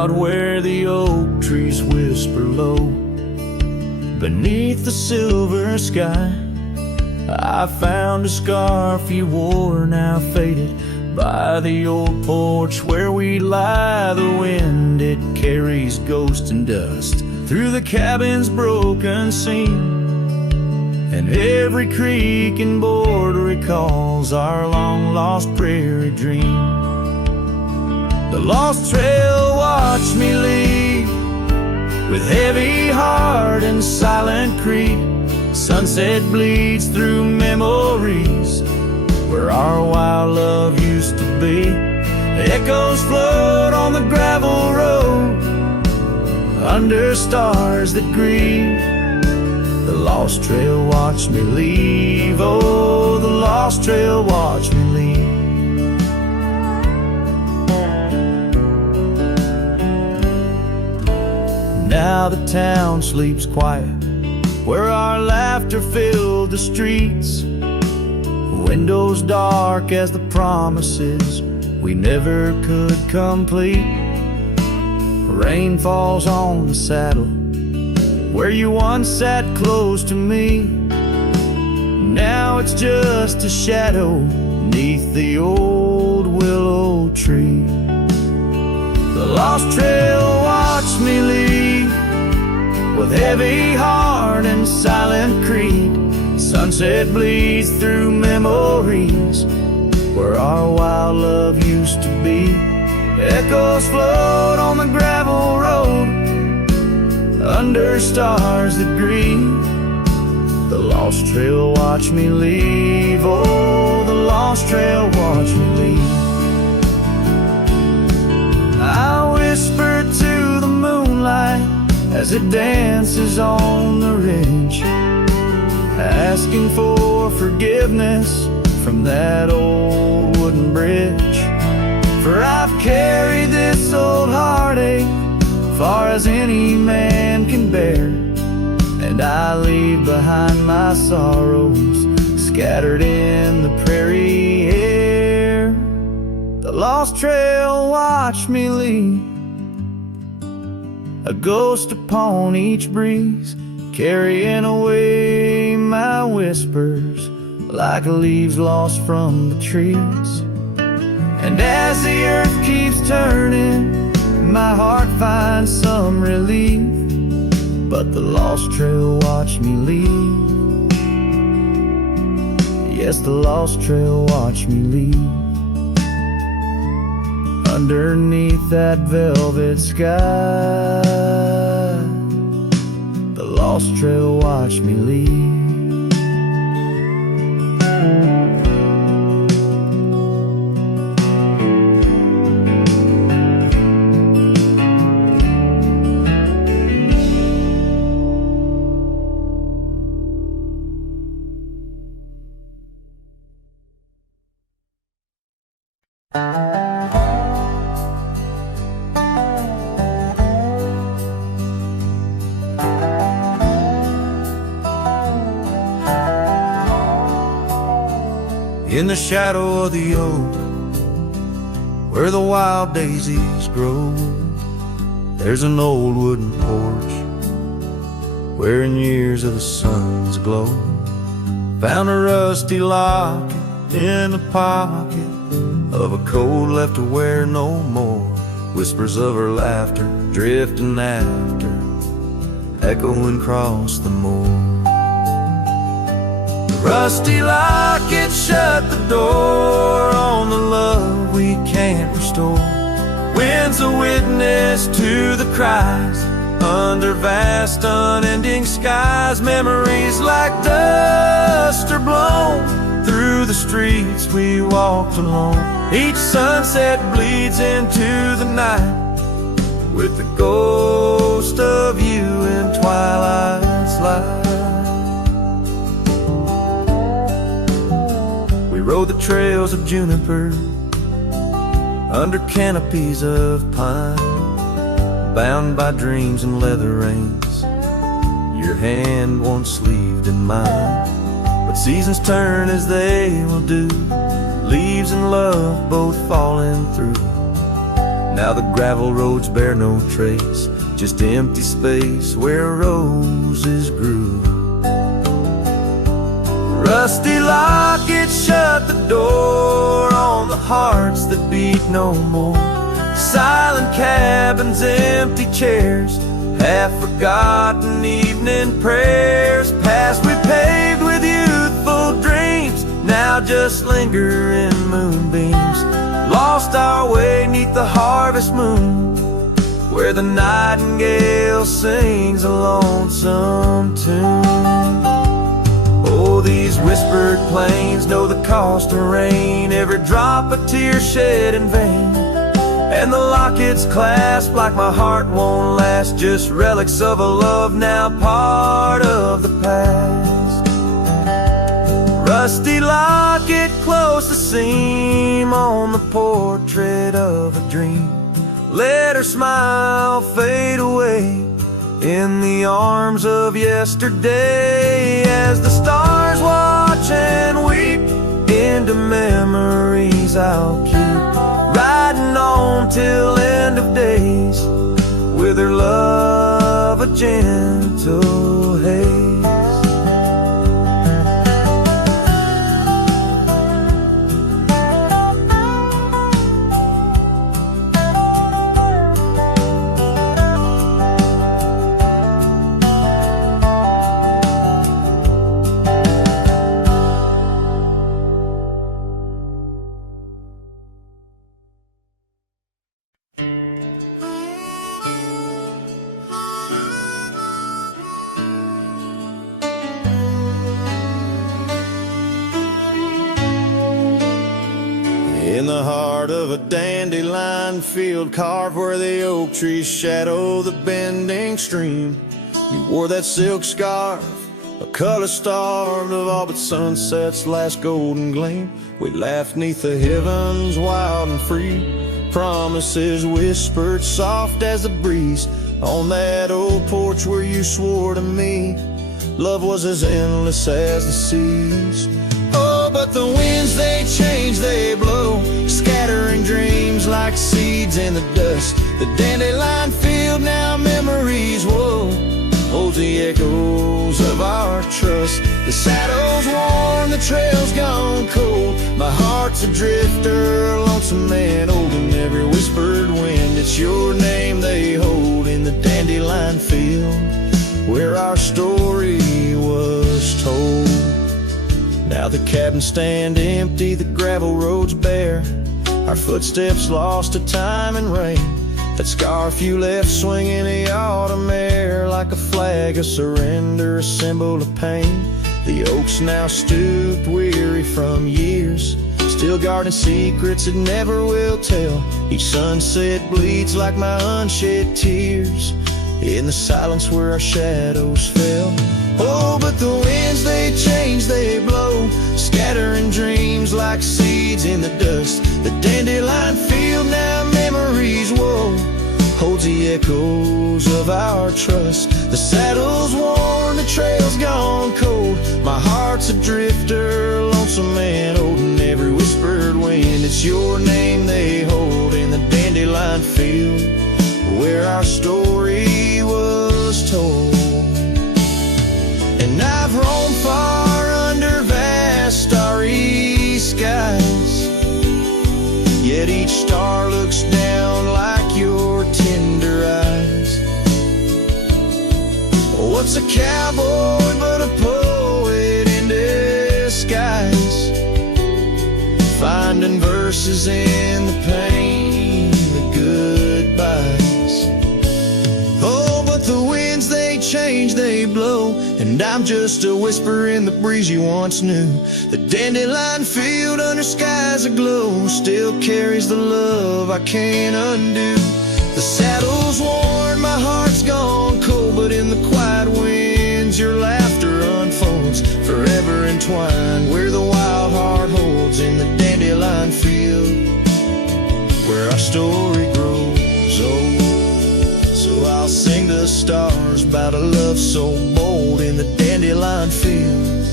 out where the oak trees whisper low. Beneath the silver sky, I found a scarf you wore, now faded, by the old porch where we lie. The wind, it carries ghost and dust through the cabin's broken seam, and every creak and board recalls our long-lost prairie dream. The lost trail watched me leave with heavy heart and silent creep. Sunset bleeds through memories where our wild love used to be. Echoes float on the gravel road under stars that grieve. The lost trail watched me leave. Oh, the lost trail watched me leave. Now the town sleeps quiet where our laughter filled the streets. Windows dark as the promises we never could complete. Rain falls on the saddle where you once sat close to me. Now it's just a shadow neath the old willow tree. The lost trail watched me leave with heavy heart and silent creed. Sunset bleeds through memories where our wild love used to be. Echoes float on the gravel road under stars that grieve. The lost trail watched me leave. Oh, the lost trail watched me leave. I whisper to the moonlight as it dances on the ridge, asking for forgiveness from that old wooden bridge. For I've carried this old heartache far as any man can bear, and I leave behind my sorrows scattered in the prairie air. The lost trail watched me leave, a ghost upon each breeze, carrying away my whispers like leaves lost from the trees. And as the earth keeps turning, my heart finds some relief, but the lost trail watched me leave. Yes, the lost trail watched me leave. Underneath that velvet sky, the lost trail watched me leave. In the shadow of the oak, where the wild daisies grow, there's an old wooden porch where in years of the sun's glow, found a rusty locket in the pocket of a coat left to wear no more. Whispers of her laughter drifting after, echoing across the moor. Rusty locket shut the door on the love we can't restore. Wind's a witness to the cries under vast unending skies. Memories like dust are blown through the streets we walked alone. Each sunset bleeds into the night with the ghost of you in twilight's light. We rode the trails of juniper under canopies of pine, bound by dreams and leather reins, your hand once sleeved in mine. But seasons turn as they will do, leaves and love both falling through. Now the gravel roads bear no trace, just empty space where roses grew. Rusty lockets shut the door on the hearts that beat no more. Silent cabins, empty chairs, half-forgotten evening prayers. Past we paved with youthful dreams, now just linger in moonbeams. Lost our way 'neath the harvest moon, where the nightingale sings a lonesome tune. Oh, these whispered plains know the cost of rain, every drop a tear shed in vain. And the lockets clasp like my heart won't last, just relics of a love now part of the past. Rusty locket close the seam on the portrait of a dream. Let her smile fade away in the arms of yesterday, as the stars watch and weep into memories I'll keep, riding on till end of days with her love a gentle haze. In the heart of a dandelion field, carved where the oak trees shadow the bending stream, you wore that silk scarf, a color starved of all but sunset's last golden gleam. We laughed 'neath the heavens wild and free, promises whispered soft as the breeze, on that old porch where you swore to me love was as endless as the seas. But the winds, they change, they blow, scattering dreams like seeds in the dust. The dandelion field, now memories, whoa, holds the echoes of our trust. The saddle's worn, the trail's gone cold, my heart's a drifter, lonesome man old, in every whispered wind it's your name they hold in the dandelion field where our story was told. Now the cabins stand empty, the gravel roads bare, our footsteps lost to time and rain. That scarf you left swinging the autumn air like a flag of surrender, a symbol of pain. The oaks now stooped, weary from years, still guarding secrets it never will tell. Each sunset bleeds like my unshed tears in the silence where our shadows fell. Oh, but the winds, they change, they blow, scattering dreams like seeds in the dust. The dandelion field, now memories, whoa, holds the echoes of our trust. The saddle's worn, the trail's gone cold, my heart's a drifter, lonesome man old, in every whispered wind it's your name they hold in the dandelion field where our story was told. And I've roamed far under vast starry skies, yet each star looks down like your tender eyes. What's a cowboy but a poet in disguise, finding verses in the pain, the goodbyes. Oh, but the winds, they change, they blow, and I'm just a whisper in the breeze you once knew. The dandelion field under skies aglow still carries the love I can't undo. The saddle's worn, my heart's gone cold, but in the quiet winds your laughter unfolds, forever entwined where the wild heart holds in the dandelion field where our story grows old. So I'll sing to the stars about a love so bold in the dandelion field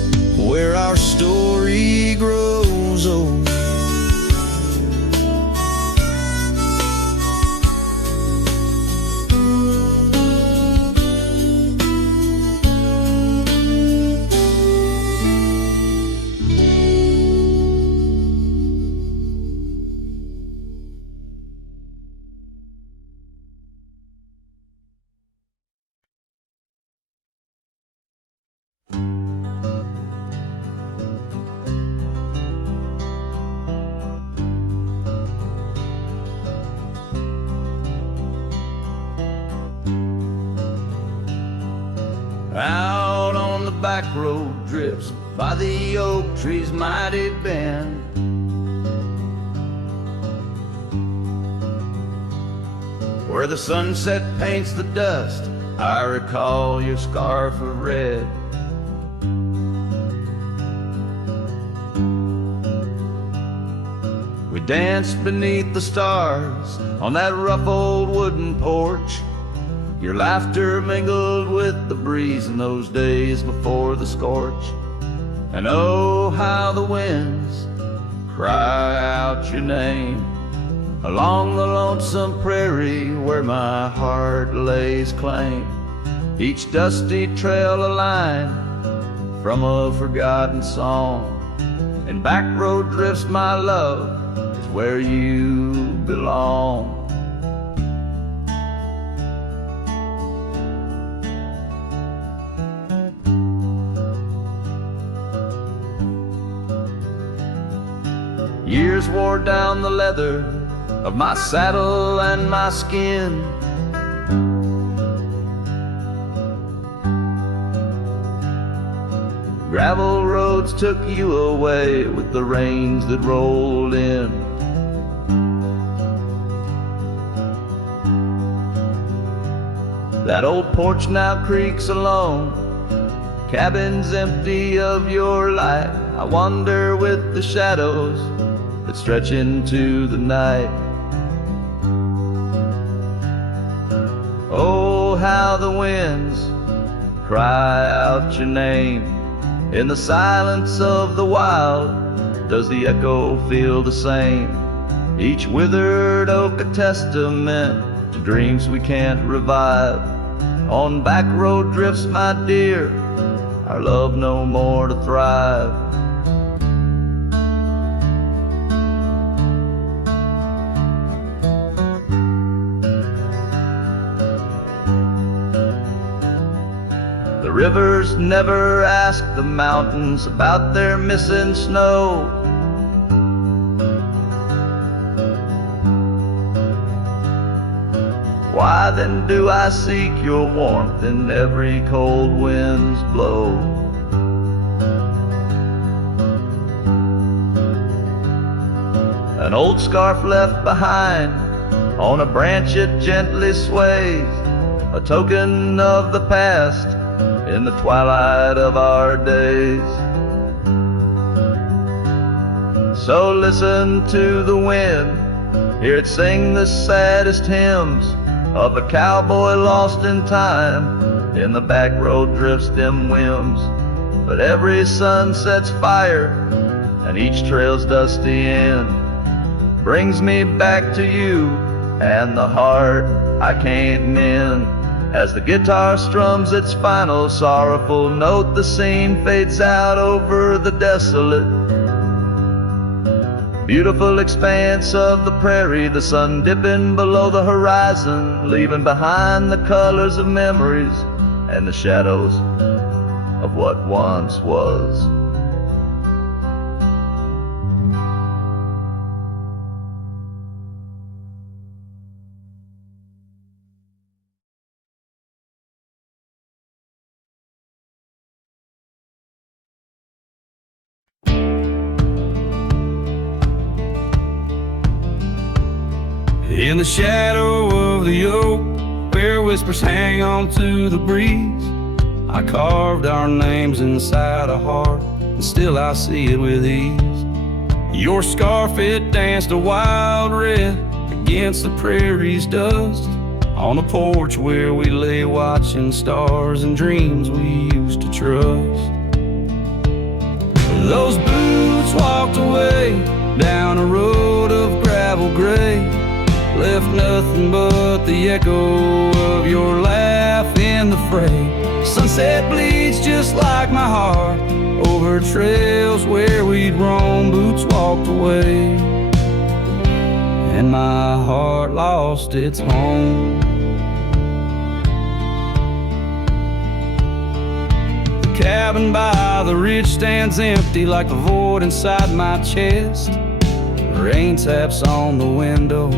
where our story grows old. Out on the back road drifts by the oak tree's mighty bend. Where the sunset paints the dust, I recall your scarf of red. We danced beneath the stars on that rough old wooden porch. Your laughter mingled with the breeze in those days before the scorch. And oh, how the winds cry out your name along the lonesome prairie where my heart lays claim. Each dusty trail a line from a forgotten song, and back road drifts my love is where you belong. Years wore down the leather of my saddle and my skin. Gravel roads took you away with the rains that rolled in. That old porch now creaks alone, cabins empty of your light. I wander with the shadows that stretch into the night. Oh, how the winds cry out your name. In the silence of the wild, does the echo feel the same? Each withered oak a testament to dreams we can't revive. On back road drifts, my dear, our love no more to thrive. The rivers never ask the mountains about their missing snow. Why then do I seek your warmth in every cold wind's blow? An old scarf left behind on a branch it gently sways, a token of the past in the twilight of our days. So listen to the wind, hear it sing the saddest hymns of a cowboy lost in time in the back road drifts dim whims. But every sun sets fire and each trail's dusty end brings me back to you and the heart I can't mend. As the guitar strums its final sorrowful note, the scene fades out over the desolate, beautiful expanse of the prairie, the sun dipping below the horizon, leaving behind the colors of memories and the shadows of what once was. In the shadow of the oak, where whispers hang on to the breeze, I carved our names inside a heart, and still I see it with ease. Your scarf, it danced a wild red against the prairie's dust, on a porch where we lay watching stars and dreams we used to trust. Those boots walked away down a road of gravel gray, left nothing but the echo of your laugh in the fray. Sunset bleeds just like my heart over trails where we'd roam. Boots walked away and my heart lost its home. The cabin by the ridge stands empty like the void inside my chest. Rain taps on the window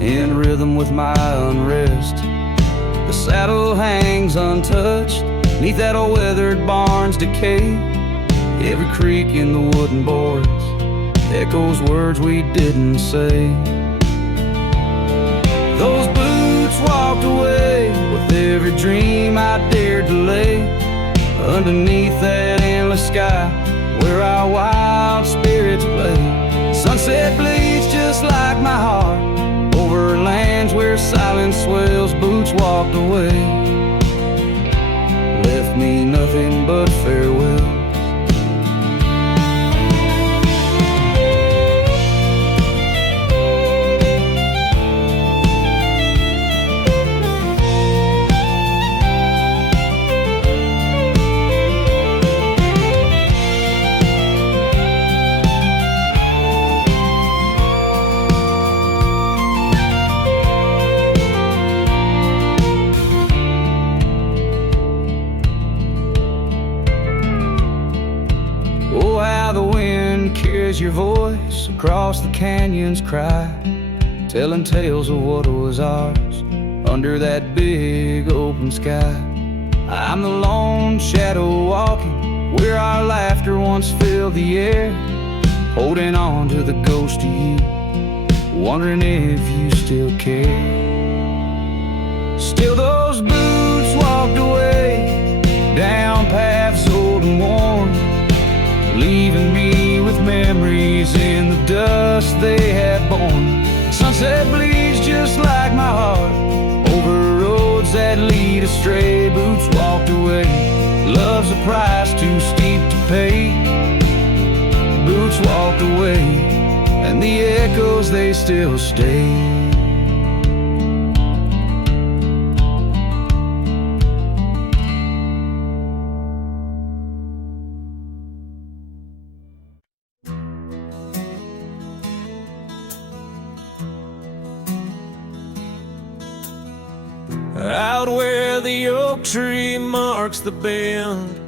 in rhythm with my unrest. The saddle hangs untouched 'neath that old weathered barn's decay. Every creak in the wooden boards echoes words we didn't say. Those boots walked away with every dream I dared to lay underneath that endless sky where our wild spirits play. Sunset bleeds just like my heart over lands where silence swells. Boots walked away, left me nothing but farewell. Your voice across the canyon's cry, telling tales of what was ours under that big open sky. I'm the lone shadow walking where our laughter once filled the air, holding on to the ghost of you, wondering if you still care. Still those boots walked away down paths old and worn, leaving me with memories in the dust they had borne. Sunset bleeds just like my heart over roads that lead astray. Boots walked away, love's a price too steep to pay. Boots walked away, and the echoes they still stay. Out where the oak tree marks the bend,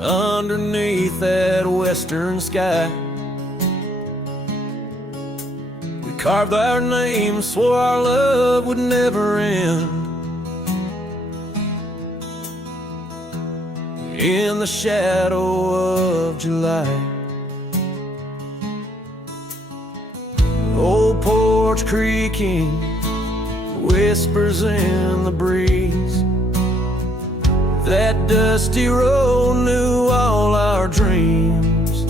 underneath that western sky, we carved our names, swore our love would never end. In the shadow of July, old porch creaking, whispers in the breeze. That dusty road knew all our dreams.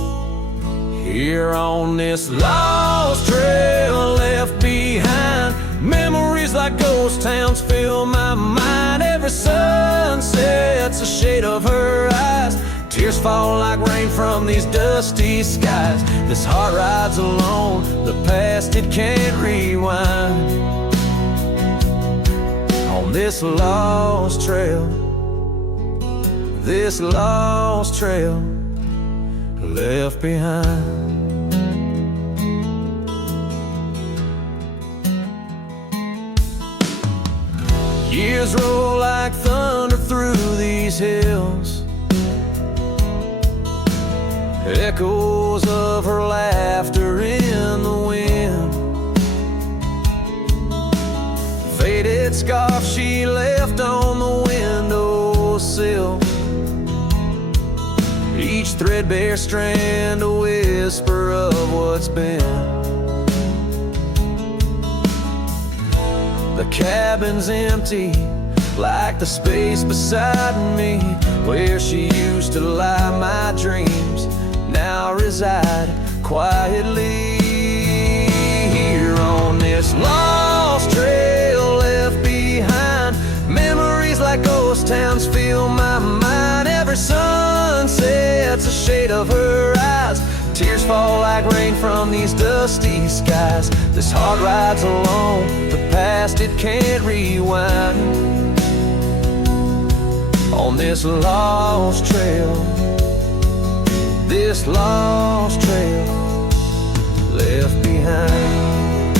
Here on this lost trail left behind, memories like ghost towns fill my mind. Every sunset's a shade of her eyes. Tears fall like rain from these dusty skies. This heart rides alone, the past it can't rewind. On this lost trail, this lost trail left behind. Years roll like thunder through these hills, echoes of her laughter in the wind. Faded scarf she left on the windowsill, each threadbare strand a whisper of what's been. The cabin's empty like the space beside me, where she used to lie my dreams now reside quietly. Here on this lost trail left behind, memories like ghost towns fill my mind. Every sunset's a shade of her eyes. Tears fall like rain from these dusty skies. This heart rides alone, the past it can't rewind. On this lost trail, this lost trail left behind.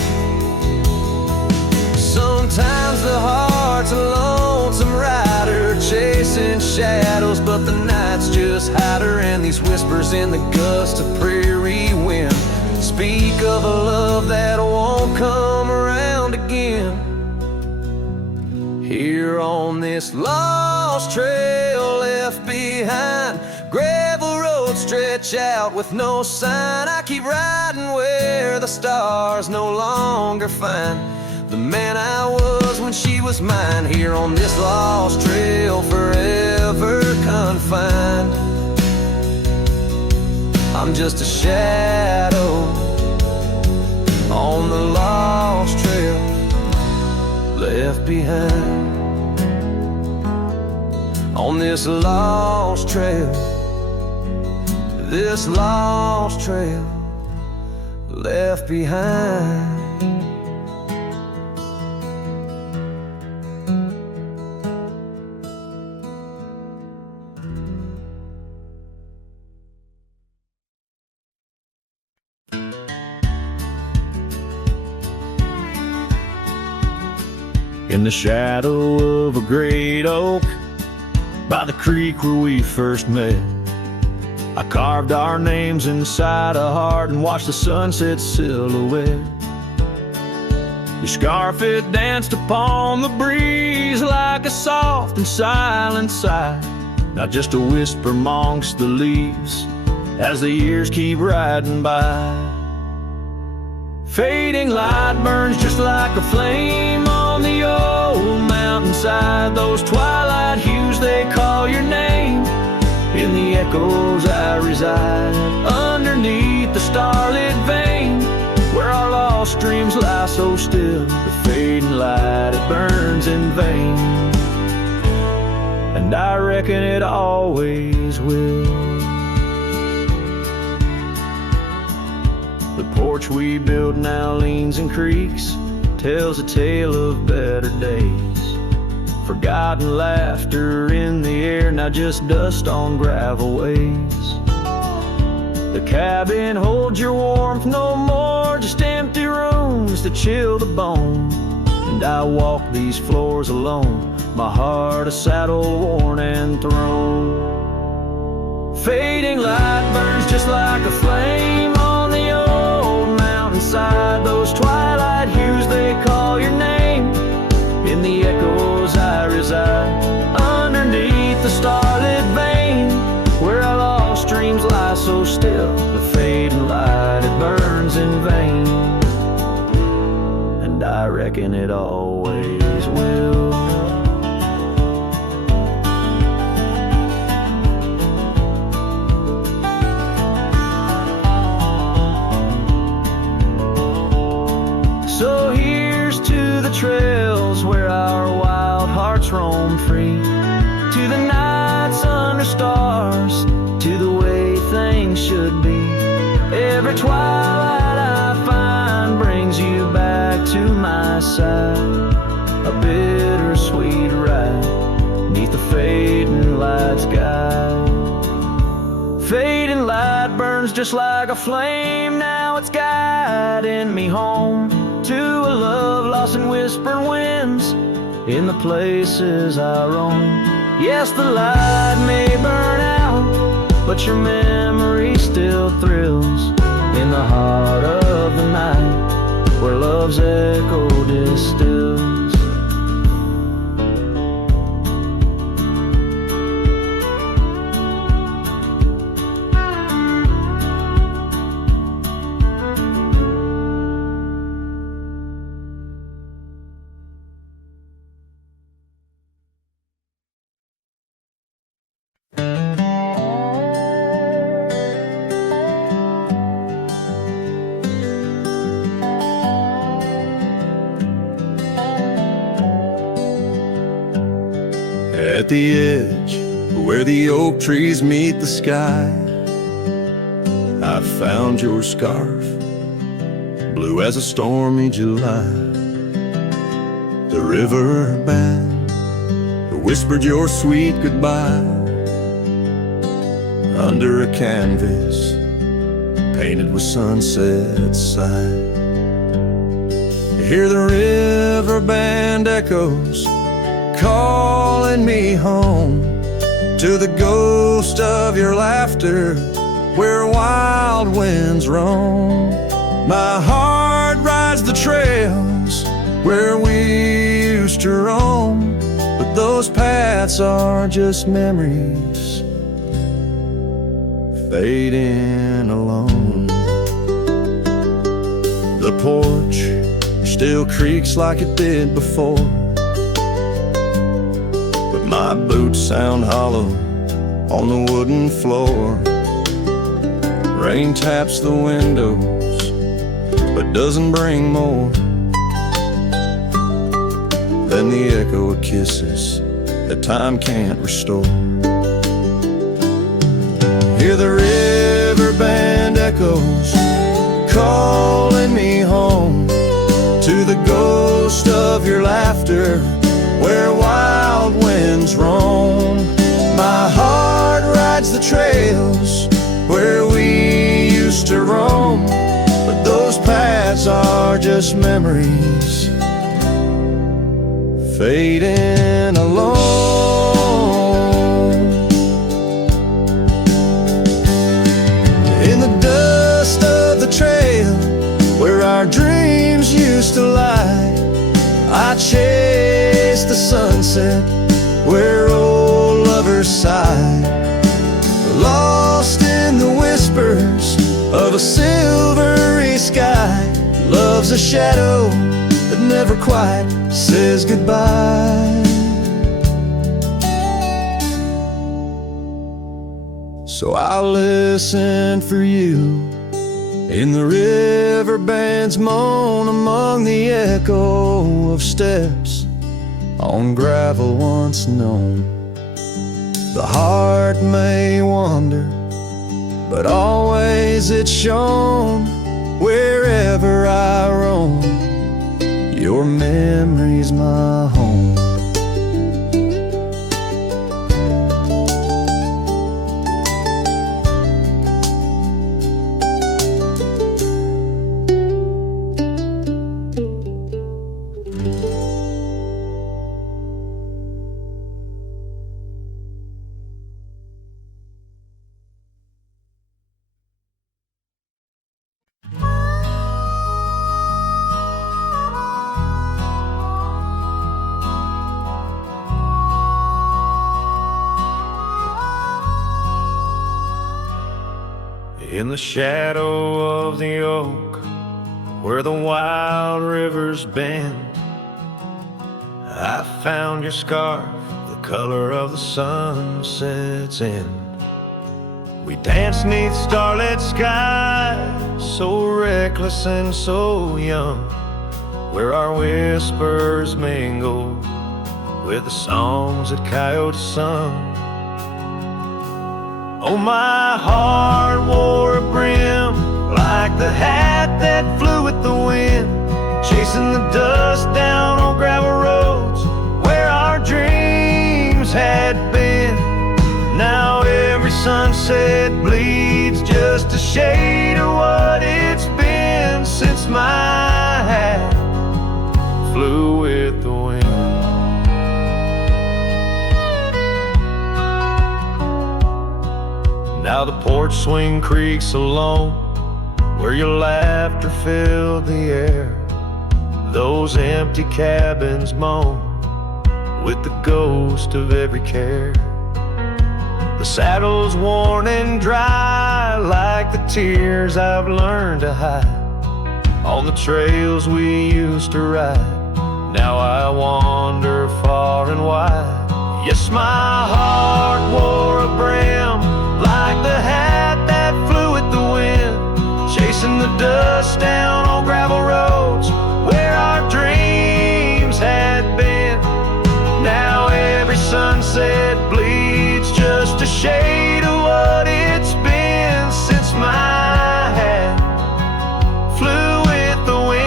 Sometimes the heart's a lonesome rider chasing shadows, but the night's just hotter, and these whispers in the gust of prairie wind speak of a love that won't come around again. Here on this lost trail left behind, gravel roads stretch out with no sign. I keep riding where the stars no longer find the man I was when she was mine. Here on this lost trail, forever confined, I'm just a shadow on the lost trail left behind. On this lost trail, this lost trail left behind. In the shadow of a great oak by the creek where we first met, I carved our names inside a heart and watched the sunset silhouette. Your scarf, it danced upon the breeze like a soft and silent sigh, not just a whisper amongst the leaves as the years keep riding by. Fading light burns just like a flame on the old mountainside. Those twilight hues, they call your name. In the echoes I reside, underneath the starlit vein, where our lost dreams lie so still. The fading light, it burns in vain, and I reckon it always will. The porch we built now leans and creaks, tells a tale of better days. Forgotten laughter in the air, now just dust on gravel ways. The cabin holds your warmth no more, just empty rooms to chill the bone. And I walk these floors alone, my heart a saddle worn and thrown. Fading light burns just like a flame on the old mountainside. Those twilight hues, they call your name. In the echoes I reside, underneath the starlit vein, where our lost dreams lie so still. The fading light, it burns in vain, and I reckon it always will. So here's to the trails where our wild hearts roam free, to the nights under stars, to the way things should be. Every twilight I find brings you back to my side, a bittersweet ride neath the fading light sky. Fading light burns just like a flame, now it's guiding me home to a love lost in whispering winds in the places I roam. Yes, the light may burn out, but your memory still thrills in the heart of the night, where love's echo distills. At the edge where the oak trees meet the sky, I found your scarf, blue as a stormy July. The river band whispered your sweet goodbye under a canvas painted with sunset sight. You hear the river band echoes calling me home to the ghost of your laughter where wild winds roam. My heart rides the trails where we used to roam, those paths are just memories fading alone. The porch still creaks like it did before, but my boots sound hollow on the wooden floor. Rain taps the windows, but doesn't bring more than the echo of kisses that time can't restore. Hear the river band echoes calling me home to the ghost of your laughter where wild winds roam. My heart rides the trails where we used to roam, but those paths are just memories fading alone. In the dust of the trail where our dreams used to lie, I chase the sunset where old lovers sigh, lost in the whispers of a silvery sky. Love's a shadow that never quite says goodbye. So I'll listen for you in the riverband's moan, among the echo of steps on gravel once known. The heart may wander, but always it's shown wherever I roam. Your memory's my home. In the shadow of the oak, where the wild rivers bend, I found your scarf, the color of the sunset's end. We danced 'neath starlit skies, so reckless and so young, where our whispers mingled with the songs that coyotes sung. Oh, my heart wore a brim like the hat that flew with the wind, chasing the dust down on gravel roads where our dreams had been. Now every sunset bleeds just a shade of what it's been since my hat flew with the wind. Now the porch swing creaks alone where your laughter filled the air. Those empty cabins moan with the ghost of every care. The saddle's worn and dry like the tears I've learned to hide on the trails we used to ride. Now I wander far and wide. Yes, my heart wore a brim like the hat that flew with the wind, chasing the dust down on gravel roads where our dreams had been. Now every sunset bleeds just a shade of what it's been since my hat flew with the wind.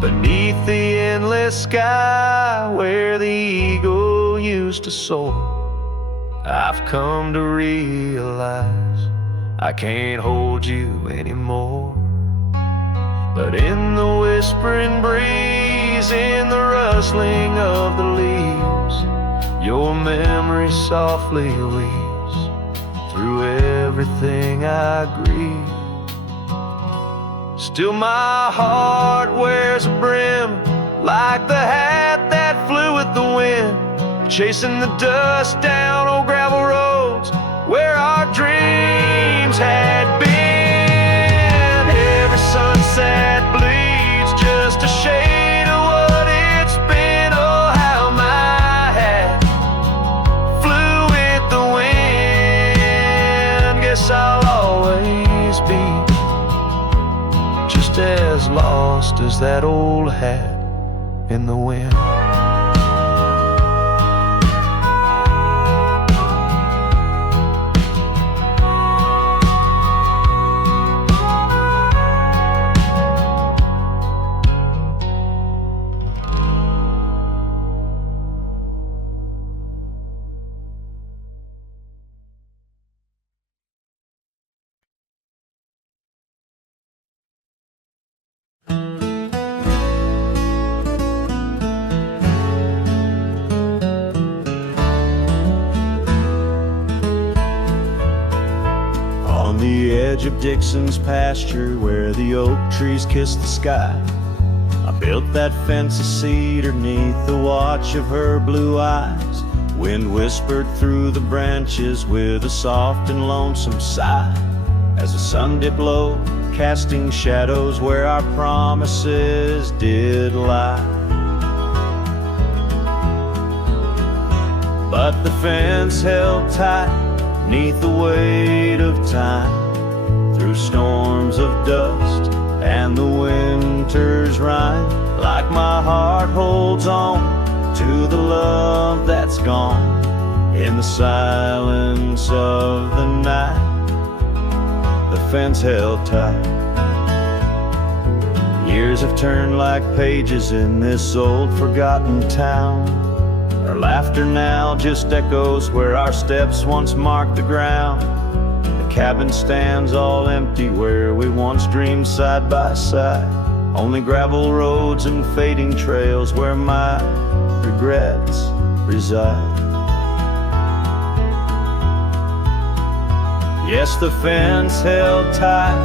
Beneath the endless sky where the eagle used to soar, I've come to realize I can't hold you anymore. But in the whispering breeze, in the rustling of the leaves, your memory softly weaves through everything I grieve. Still my heart wears a brim, like the hat that flew with the wind, chasing the dust down old gravel roads where our dreams had been. Every sunset bleeds just a shade of what it's been. Oh, how my hat flew with the wind. Guess I'll always be just as lost as that old hat in the wind. Of Dixon's pasture where the oak trees kiss the sky, I built that fence of cedar neath the watch of her blue eyes. Wind whispered through the branches with a soft and lonesome sigh, as the sun dipped low, casting shadows where our promises did lie. But the fence held tight neath the weight of time, through storms of dust and the winter's rime. Like my heart holds on to the love that's gone in the silence of the night, the fence held tight. Years have turned like pages in this old forgotten town. Our laughter now just echoes where our steps once marked the ground. Cabin stands all empty where we once dreamed side by side. Only gravel roads and fading trails where my regrets reside. Yes, the fence held tight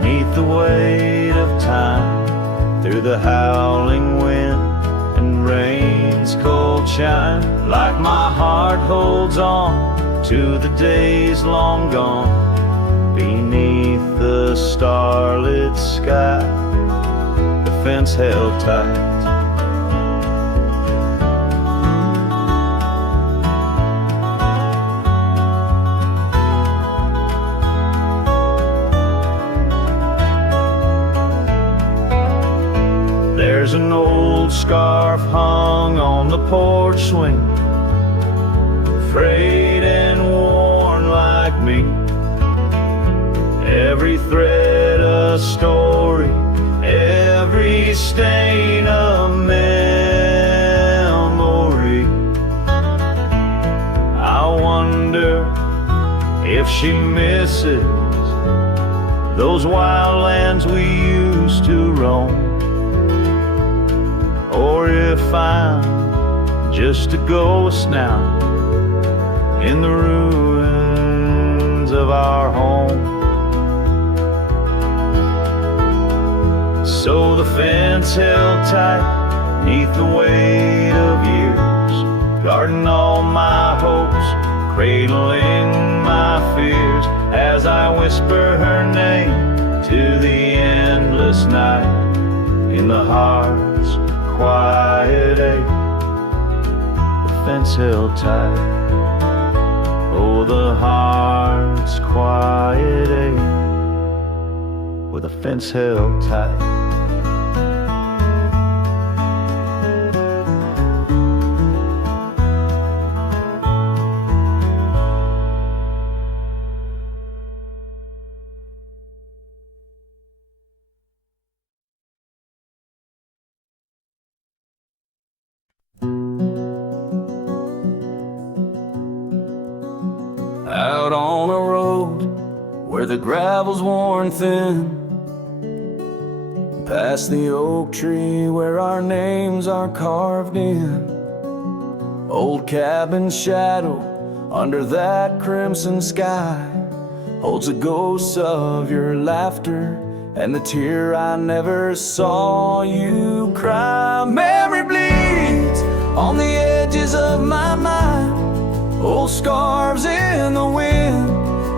neath the weight of time, through the howling wind and rain's cold chime. Like my heart holds on to the days long gone, beneath the starlit sky, the fence held tight. There's an old scarf hung on the porch swing, frayed and worn like me. Every thread a story, every stain a memory. I wonder if she misses those wild lands we used to roam, or if I'm just a ghost now in the ruins of our home. So the fence held tight neath the weight of years, guarding all my hopes, cradling my fears, as I whisper her name to the endless night in the heart's quiet ache. The fence held tight, oh, the heart's quiet ache, with a fence held tight. Out on a road where the gravel's worn thin, past the oak tree where our names are carved in. Old cabin shadow under that crimson sky holds a ghost of your laughter and the tear I never saw you cry. Memory bleeds on the edges of my mind, old scarves in the wind,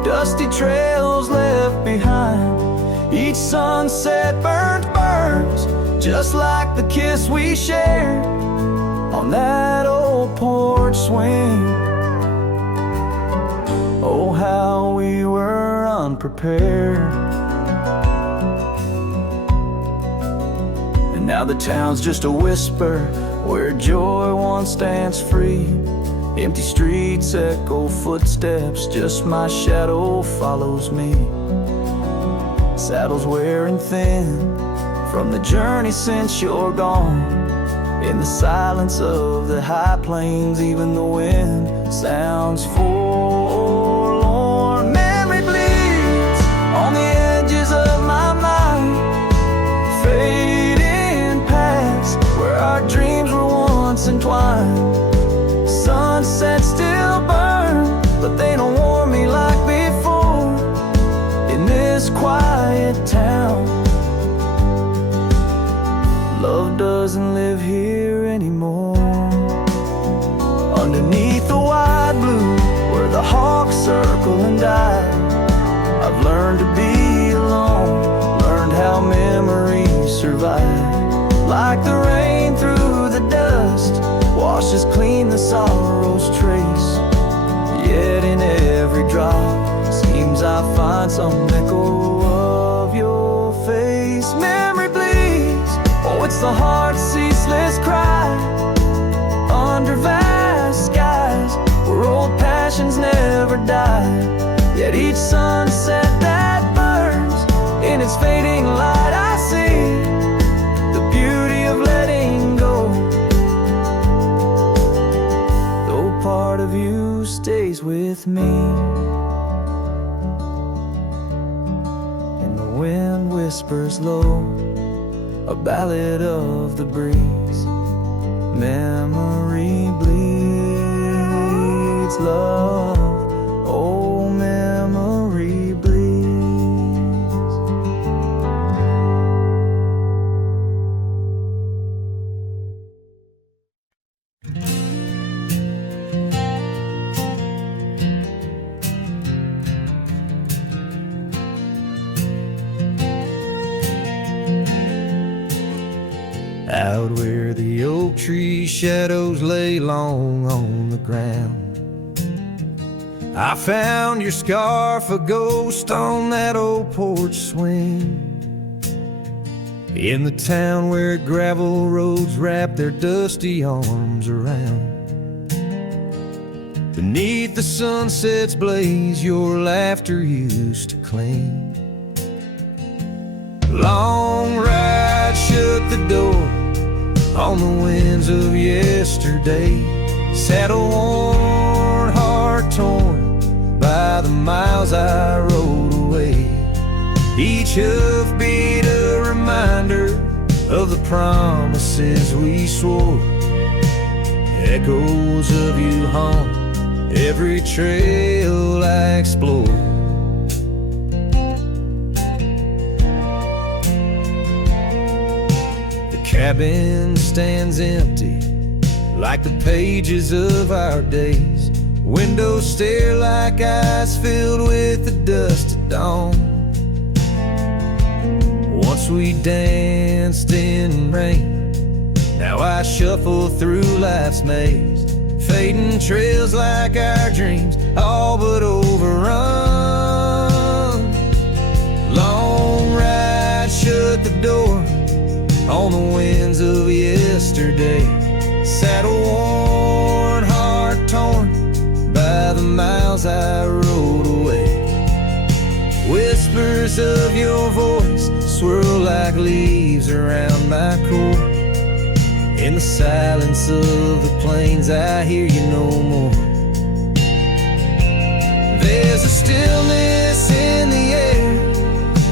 dusty trails left behind. Each sunset burns just like the kiss we shared on that old porch swing. Oh, how we were unprepared. And now the town's just a whisper where joy once stands free. Empty streets echo footsteps, just my shadow follows me. Saddles wearing thin from the journey since you're gone. In the silence of the high plains, even the wind sounds forlorn. Memory bleeds on the edges of my mind, fading past where our dreams were once entwined. Sunsets still burn, but they don't warm me like before. In this quiet town, love doesn't live here anymore. Underneath the wide blue, where the hawks circle and die, I've learned to be alone, learned how memories survive. Like the rain through the dust, washes clean the sorrow's trace. Yet in every drop, seems I find some echo of your face. Memory bleeds, oh, it's the heart's ceaseless cry under vast skies where old passions never die. Yet each sunset that burns, in its fading light I see the beauty of letting go. Though part of you stays with me, and the wind whispers low a ballad of the breeze. Memory bleeds love, oh memory bleeds. Out where the oak tree shadows lay long on the ground, I found your scarf, a ghost on that old porch swing. In the town where gravel roads wrap their dusty arms around, beneath the sunset's blaze your laughter used to cling. Long ride shut the door on the winds of yesterday, saddle worn, heart torn by the miles I rode away. Each hoofbeat a reminder of the promises we swore. Echoes of you haunt every trail I explore. The cabin stands empty like the pages of our days. Windows stare like eyes filled with the dust of dawn. Once we danced in rain, now I shuffle through life's maze. Fading trails like our dreams, all but overrun. Long ride shut the door on the winds of yesterday, saddle worn, heart torn by the miles I rode away. Whispers of your voice swirl like leaves around my core. In the silence of the plains I hear you no more. There's a stillness in the air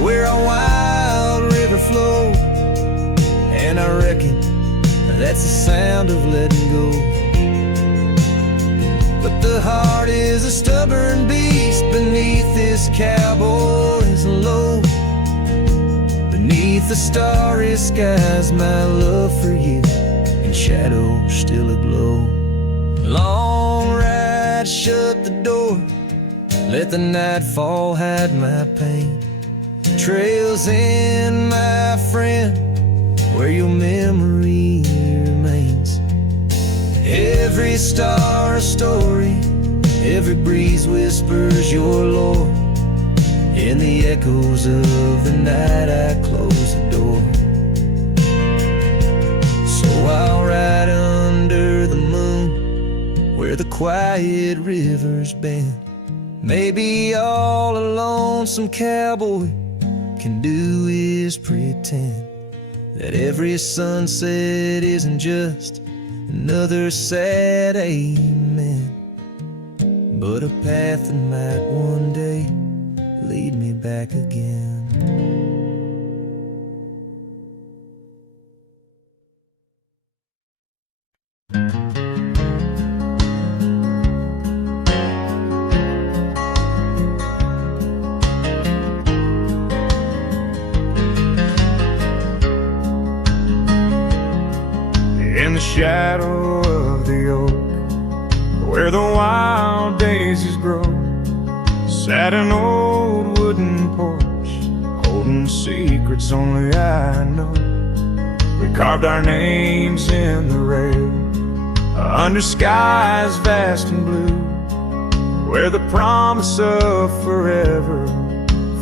where a wild river flows, and I reckon that's the sound of letting go. But the heart is There's a stubborn beast beneath this cowboy's load. Beneath the starry skies, my love for you in shadows still aglow. Long ride, shut the door, let the nightfall hide my pain. Trails in, my friend, where your memory remains. Every star a story, every breeze whispers your lore. In the echoes of the night I close the door. So I'll ride under the moon, where the quiet rivers bend. Maybe all a lonesome cowboy can do is pretend that every sunset isn't just another sad amen, but a path that might one day lead me back again. In the shadow of the oak, where the wild daisies grow, sat an old wooden porch, holding secrets only I know. We carved our names in the rail, under skies vast and blue, where the promise of forever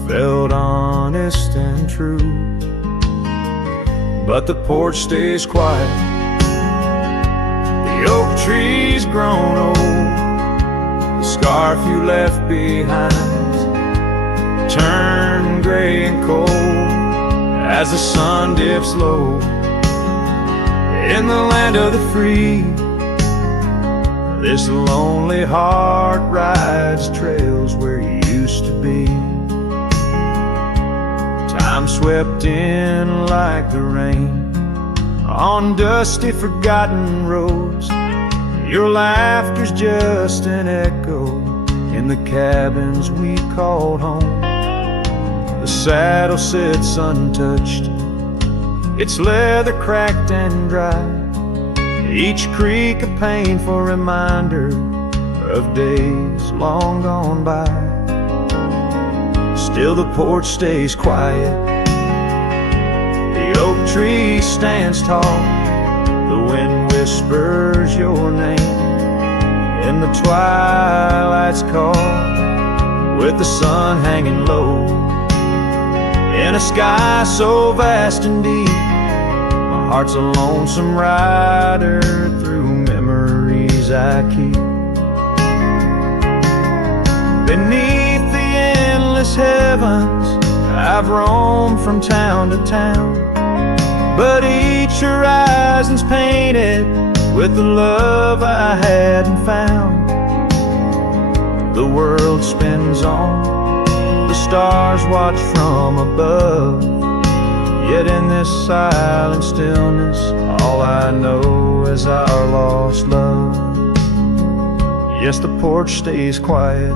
felt honest and true. But the porch stays quiet, the oak tree's grown old, the scarf you left behind turned gray and cold as the sun dips low. In the land of the free, this lonely heart rides trails where you used to be. Time swept in like the rain on dusty forgotten roads. Your laughter's just an echo in the cabins we called home. The saddle sits untouched, its leather cracked and dry, each creak a painful reminder of days long gone by. Still the porch stays quiet, the oak tree stands tall, the wind whispers your name in the twilight's call, with the sun hanging low in a sky so vast and deep. My heart's a lonesome rider through memories I keep. Beneath the endless heavens I've roamed from town to town, but each horizon's painted with the love I hadn't found. The world spins on, the stars watch from above, yet in this silent stillness all I know is our lost love. Yes, the porch stays quiet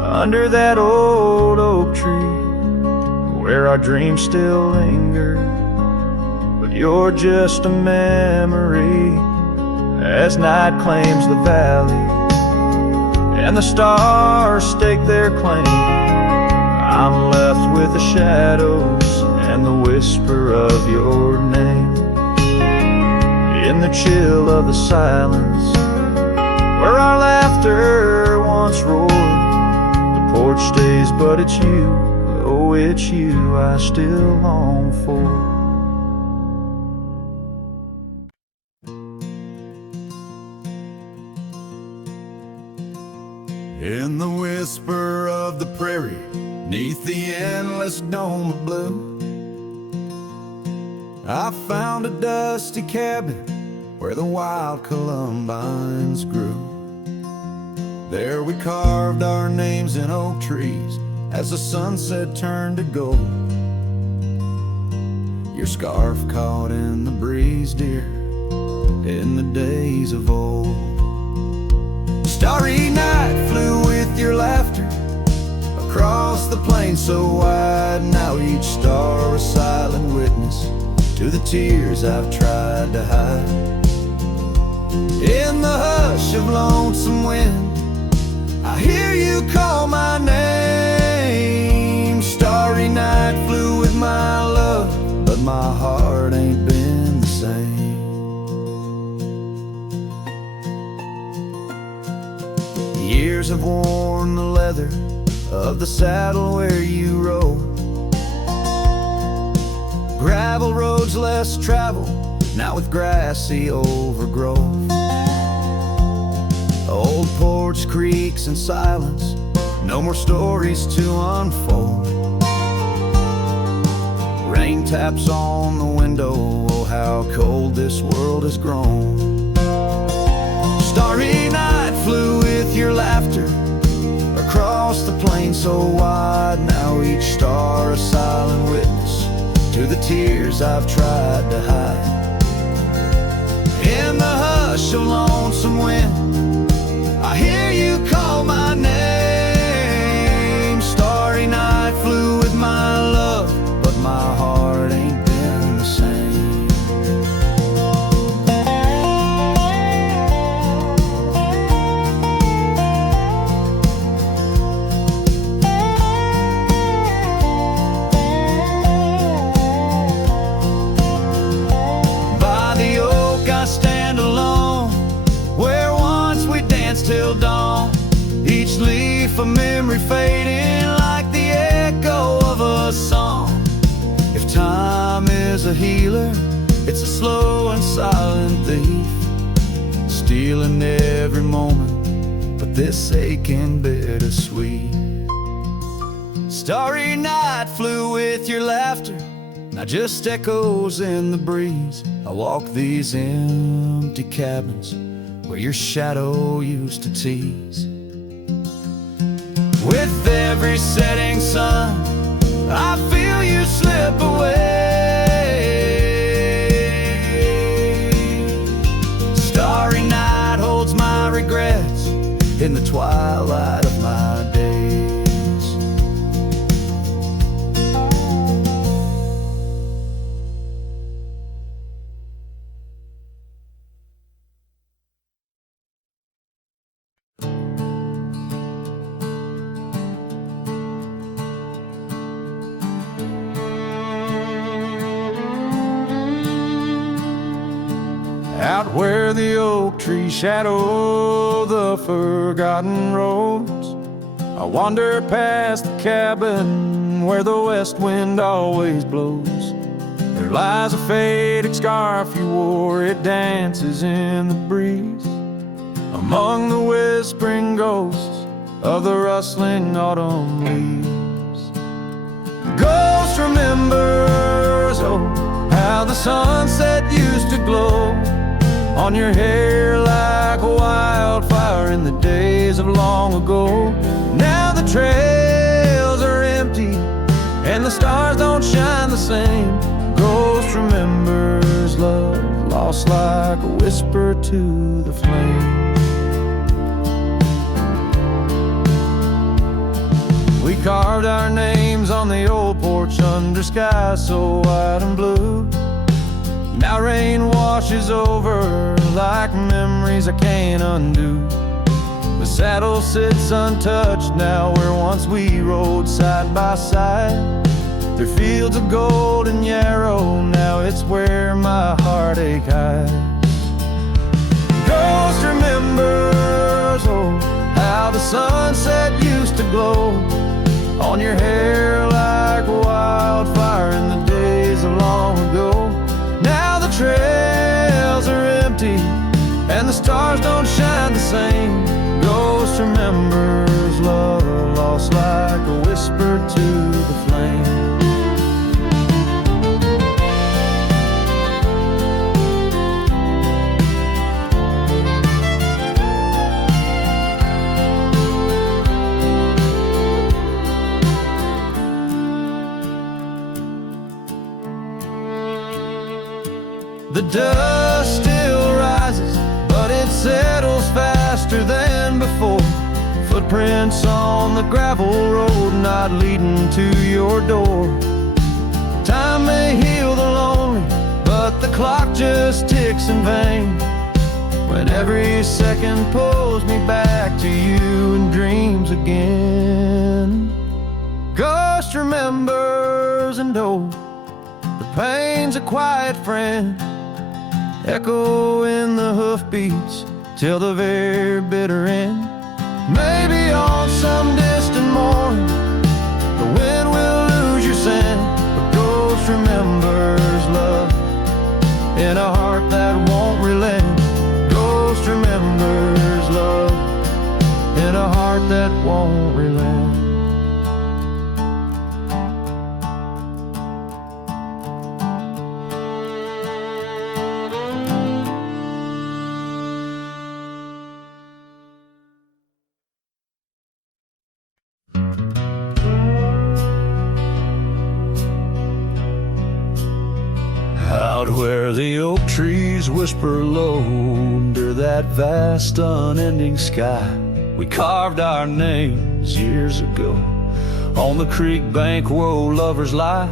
under that old oak tree, where our dreams still linger, but you're just a memory as night claims the valley and the stars stake their claim. I'm left with the shadows and the whisper of your name. In the chill of the silence, where our laughter once roared, the porch stays, but it's you, oh it's you I still long for. In the whisper of the prairie, neath the endless dome of blue, I found a dusty cabin where the wild columbines grew. There we carved our names in oak trees as the sunset turned to gold. Your scarf caught in the breeze, dear, in the days of old. Starry night Across the plain so wide, now each star a silent witness to the tears I've tried to hide. In the hush of lonesome wind, I hear you call my name. Starry night flew with my love, but my heart ain't been the same. Years have worn the leather of the saddle where you rode. Gravel roads less traveled, now with grassy overgrowth. Old porch creaks in silence, no more stories to unfold. Rain taps on the window, oh how cold this world has grown. Starry night flew with your laughter across the plain so wide, now each star a silent witness to the tears I've tried to hide. In the hush of lonesome wind, I hear you call my name. Starry night flew with my love, but my heart ain't been the same. By the oak I stand alone, where once we danced till dawn. Each leaf a memory fading like the echo of a song. If time is a healer, it's a slow and silent thief, stealing every moment, but this aching bittersweet. Starry night flew with your laughter, now just echoes in the breeze. I walk these empty cabins where your shadow used to tease. With every setting sun, I feel you slip away. Starry night holds my regrets in the twilight of my days. Out where the oak trees shadow the forgotten roads, I wander past the cabin where the west wind always blows. There lies a faded scarf you wore, it dances in the breeze, among the whispering ghosts of the rustling autumn leaves. Ghost remembers, oh, how the sunset used to glow on your hair like a wildfire in the days of long ago. Now the trails are empty and the stars don't shine the same. Ghost remembers love lost like a whisper to the flame. We carved our names on the old porch under skies so white and blue. Now rain washes over like memories I can't undo. The saddle sits untouched now where once we rode side by side. Through fields of gold and yarrow, now it's where my heartache hides. Ghost remembers, oh, how the sunset used to glow on your hair like a wildfire in the days of long ago. Now the trails are empty and the stars don't shine the same. Ghost remembers love lost like a whisper to the flame. The dust still rises, but it settles faster than before. Footprints on the gravel road, not leading to your door. Time may heal the lonely, but the clock just ticks in vain, when every second pulls me back to you in dreams again. Ghost remembers, and oh, the pain's a quiet friend, echo in the hoofbeats till the very bitter end. Maybe on some distant morn, the wind will lose your scent, but ghost remembers love in a heart that won't relent. Ghost remembers love in a heart that won't relent. Out where the oak trees whisper low under that vast unending sky, we carved our names years ago on the creek bank where old lovers lie.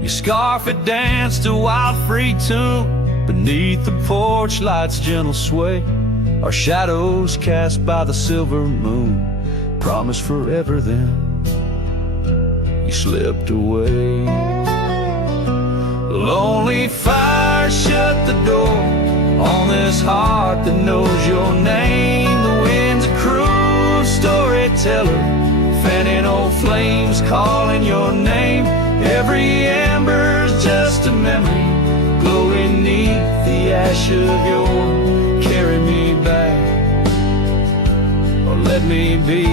Your scarf it danced a wild free tune beneath the porch light's gentle sway. Our shadows cast by the silver moon promised forever, then you slipped away. Lonely fire shut the door on this heart that knows your name. The wind's a cruel storyteller, fanning old flames calling your name. Every ember's just a memory glowing neath the ash of your carry me back, or let me be.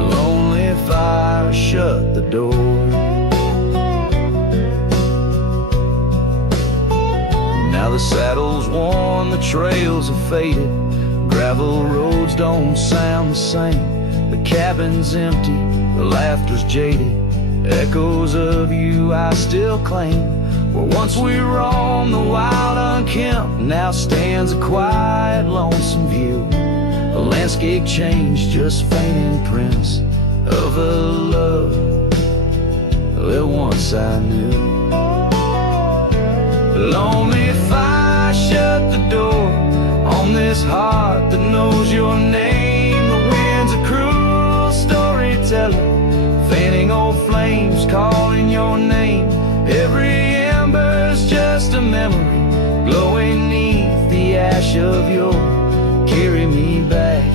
Lonely fire shut the door. Now the saddle's worn, the trails have faded, gravel roads don't sound the same. The cabin's empty, the laughter's jaded, echoes of you I still claim. Where once we roamed the wild unkempt, now stands a quiet lonesome view. A landscape changed, just faint imprints of a love that once I knew. Lonely fire shut the door on this heart that knows your name. The wind's a cruel storyteller, fanning old flames calling your name. Every ember's just a memory glowing neath the ash of your carry me back,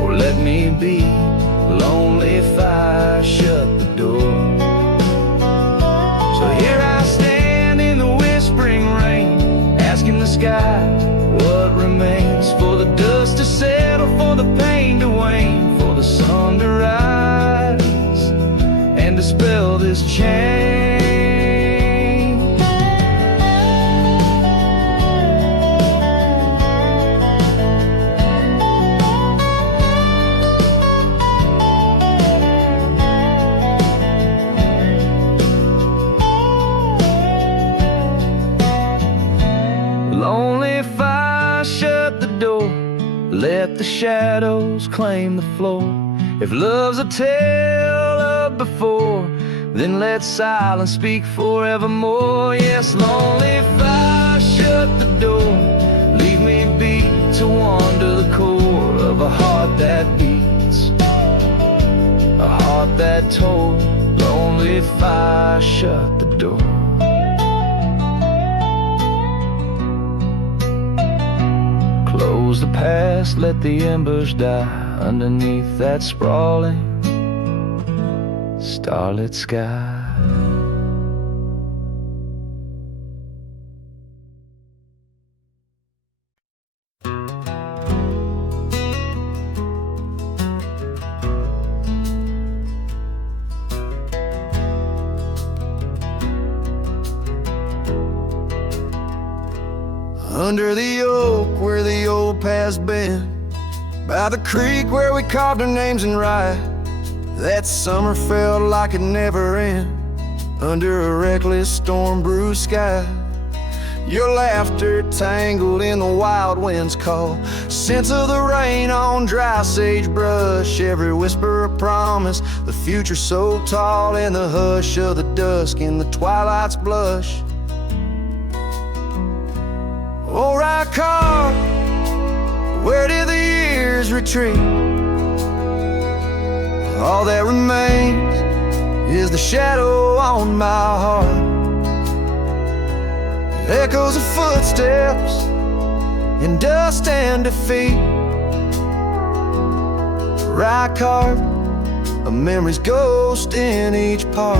or let me be. Lonely fire shut the door. So here I stand in the whispering rain, asking the sky what remains, for the dust to settle, for the pain to wane, for the sun to rise and dispel this chain. Lonely fire shut the door, let the shadows claim the floor. If love's a tale of before, then let silence speak forevermore. Yes, lonely fire shut the door, leave me be to wander the core of a heart that beats, a heart that told. Lonely fire shut the door. Close the past, let the embers die underneath that sprawling starlit sky. Under the oak where the old path's been, by the creek where we carved our names in rye, that summer felt like it never end. Under a reckless storm-bruised sky, Your laughter tangled in the wild wind's call. Scent of the rain on dry sagebrush. Every whisper a promise, the future so tall. In the hush of the dusk, in the twilight's blush. Oh, right car, where did the years retreat? All that remains is the shadow on my heart. Echoes of footsteps in dust and defeat. Right card, a memory's ghost in each part.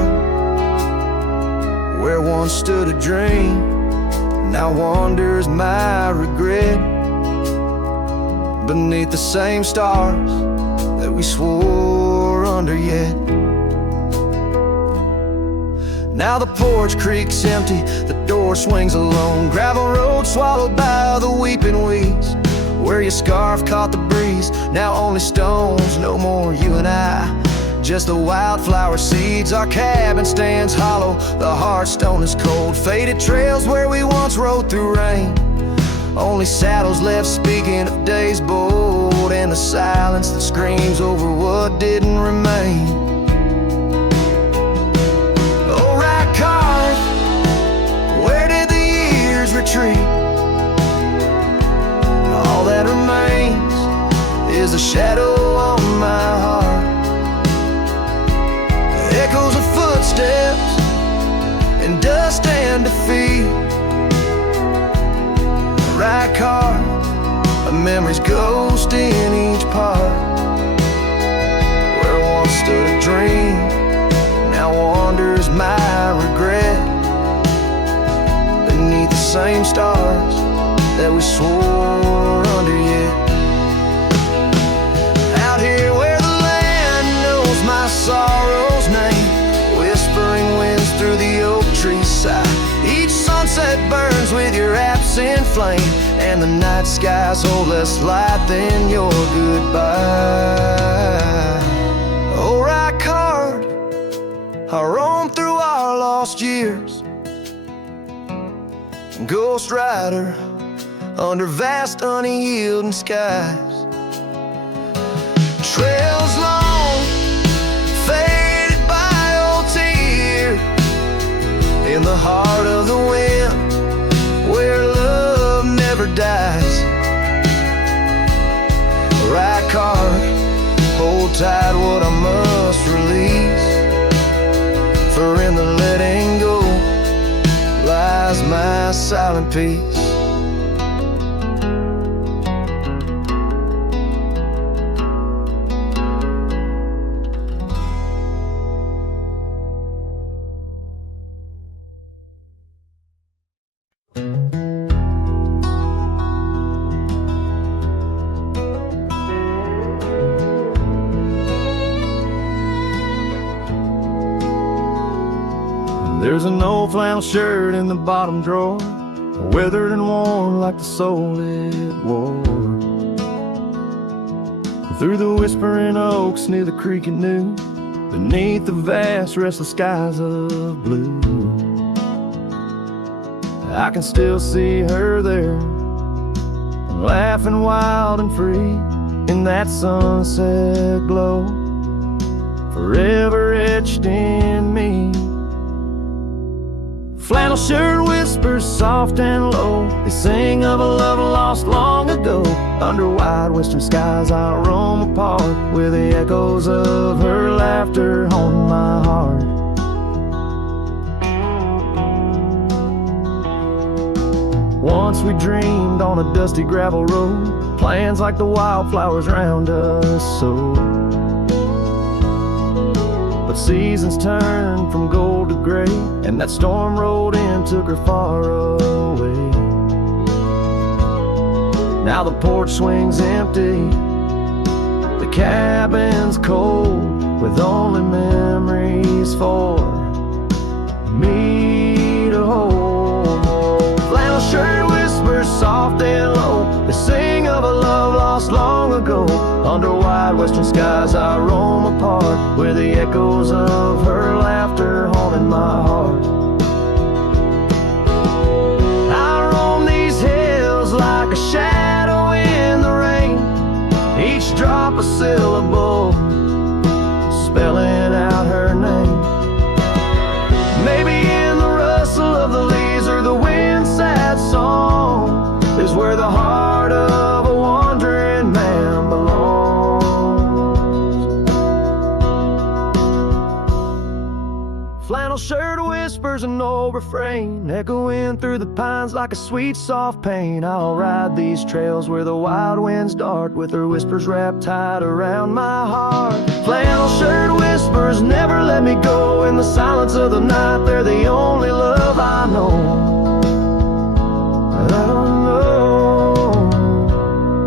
Where once stood a dream, now wanders my regret. Beneath the same stars that we swore under yet. Now the porch creaks empty, the door swings alone. Gravel road swallowed by the weeping weeds. Where your scarf caught the breeze, now only stones, no more you and I. Just the wildflower seeds, our cabin stands hollow. The hearthstone is cold, faded trails where we once rode through rain. Only saddles left speaking of days bold, and the silence that screams over what didn't remain. Retreat. All that remains is a shadow on my heart. Echoes of footsteps in dust and defeat. Right car, a memory's ghost in each part. Where once stood a dream, now wanders my regret. Beneath the same stars that we swore under yet. Out here where the land knows my sorrow's name. Whispering winds through the oak trees sigh. Each sunset burns with your absent flame. And the night skies hold less light than your goodbye. Oh, right card, I roam through our lost years. Ghost rider under vast unyielding skies. Trails long, faded by old tears. In the heart of the wind, where love never dies. Right card, hold tight what I must release. For in the letting go lies my silent peace. There's an old flannel shirt in the bottom drawer, weathered and worn like the soul it wore. Through the whispering oaks near the creek it knew, beneath the vast restless skies of blue. I can still see her there, laughing wild and free in that sunset glow, forever etched in me. Flannel shirt whispers soft and low, they sing of a love lost long ago. Under wide western skies I roam apart, with the echoes of her laughter haunt my heart. Once we dreamed on a dusty gravel road, plans like the wildflowers round us so. But seasons turned from gold to gray, and that storm rolled in, took her far away. Now the porch swings empty, the cabin's cold, with only memories for me to hold. Flannel shirt whispers soft and low, they sing of a love lost long ago. Under wide western skies I roam apart, where the echoes of her laughter haunted my heart. I whispers an old refrain, echoing through the pines like a sweet soft pain. I'll ride these trails where the wild winds dart, with her whispers wrapped tight around my heart. Flannel shirt whispers never let me go. In the silence of the night, they're the only love I know. I don't know,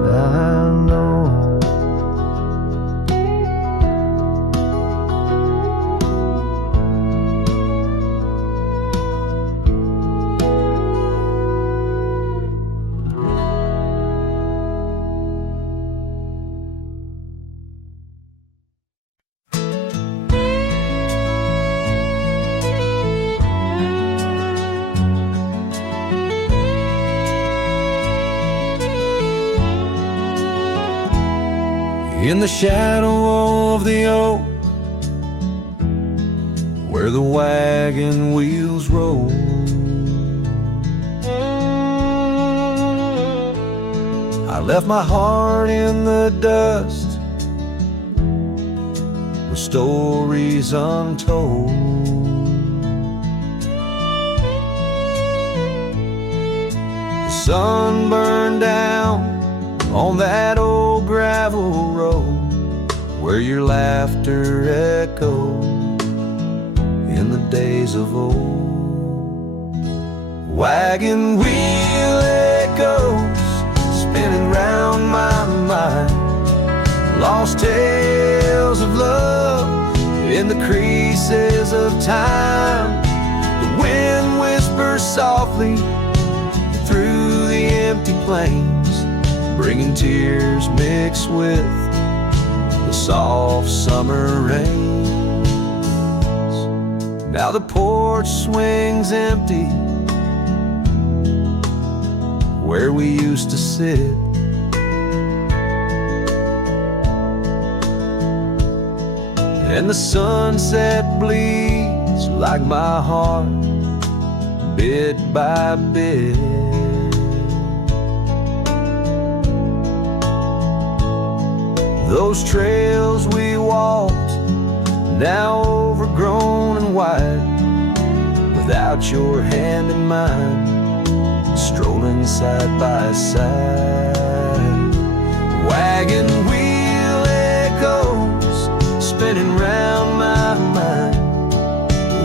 I know. In the shadow of the oak, where the wagon wheels roll, I left my heart in the dust with stories untold. The sun burned down on that old gravel road where your laughter echoed in the days of old. Wagon wheel echoes spinning round my mind, lost tales of love in the creases of time. The wind whispers softly through the empty plains, bringing tears mixed with the soft summer rains. Now the porch swings empty where we used to sit, and the sunset bleeds like my heart, bit by bit. Those trails we walked, now overgrown and wide, without your hand in mine, strolling side by side. Wagon wheel echoes spinning round my mind,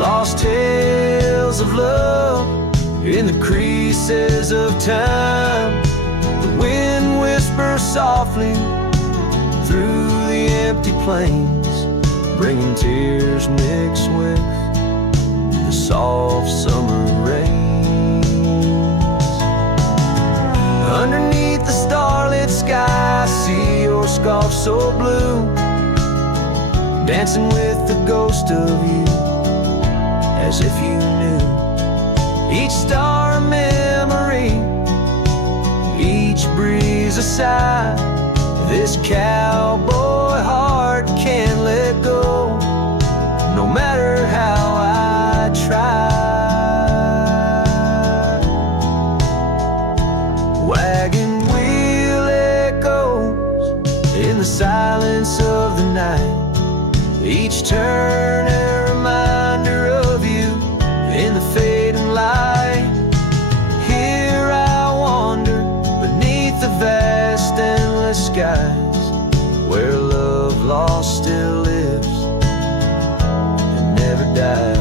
lost tales of love in the creases of time. The wind whispers softly through the empty plains, bringing tears mixed with the soft summer rains. Underneath the starlit sky, I see your scarf so blue, dancing with the ghost of you, as if you knew each star a memory, each breeze a sigh. This cowboy heart can't let go, no matter how I try. Wagon wheel echoes in the silence of the night, each turn a reminder of you in the fading light. Here I wander beneath the vast endless skies, where love lost still lives and never dies.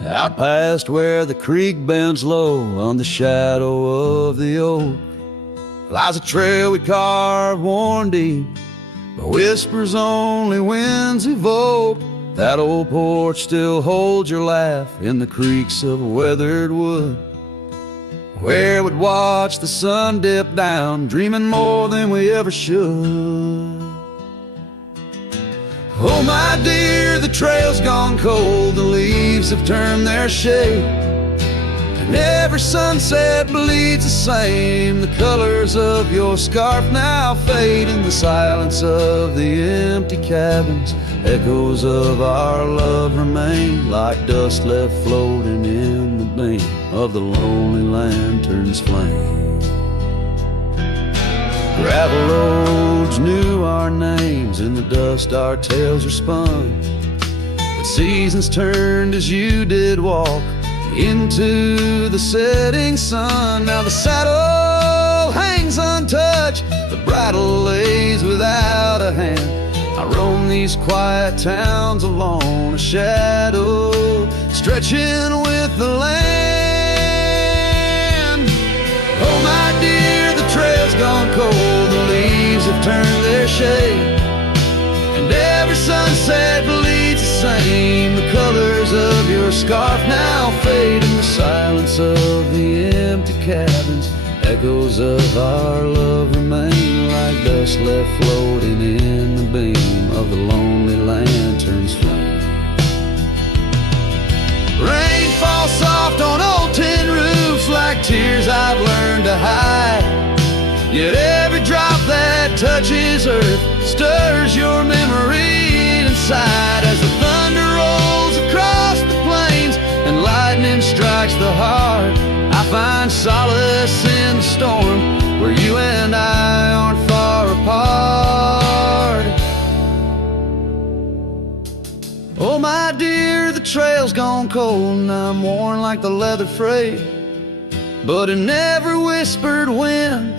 Out past where the creek bends low on the shadow of the oak lies a trail we carved worn deep, but whispers only winds evoke. That old porch still holds your laugh in the creaks of weathered wood, where we'd watch the sun dip down, dreaming more than we ever should. Oh my dear, the trail's gone cold, the leaves have turned their shape, and And every sunset bleeds the same. The colors of your scarf now fade in the silence of the empty cabins. Echoes of our love remain like dust left floating in the beam of the lonely lantern's flame. Gravel roads knew our names, in the dust our tales are spun. But seasons turned as you did walk into the setting sun. Now the saddle hangs untouched, the bridle lays without a hand. I roam these quiet towns alone, a shadow stretching with the land. Oh my dear, the trail's gone cold, the leaves have turned their shade, and every sunset bleeds the same. The colors of your scarf now fade in the silence of the empty cabins. Echoes of our love remain like dust left floating in the beam of the lonely lantern's flame. Rain falls soft on old tin roofs like tears I've learned to hide. Yet every drop that touches earth stirs your memory inside. As the thunder rolls across the plains and lightning strikes the heart, I find solace in the storm where you and I aren't far apart. Oh my dear, the trail's gone cold and I'm worn like the leather freight, but in every whispered wind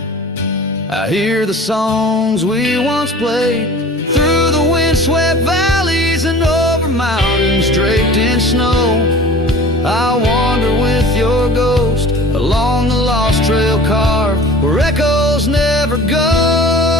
I hear the songs we once played. Through the windswept valleys and over mountains draped in snow, I wander with your ghost along the lost trail carved where echoes never go.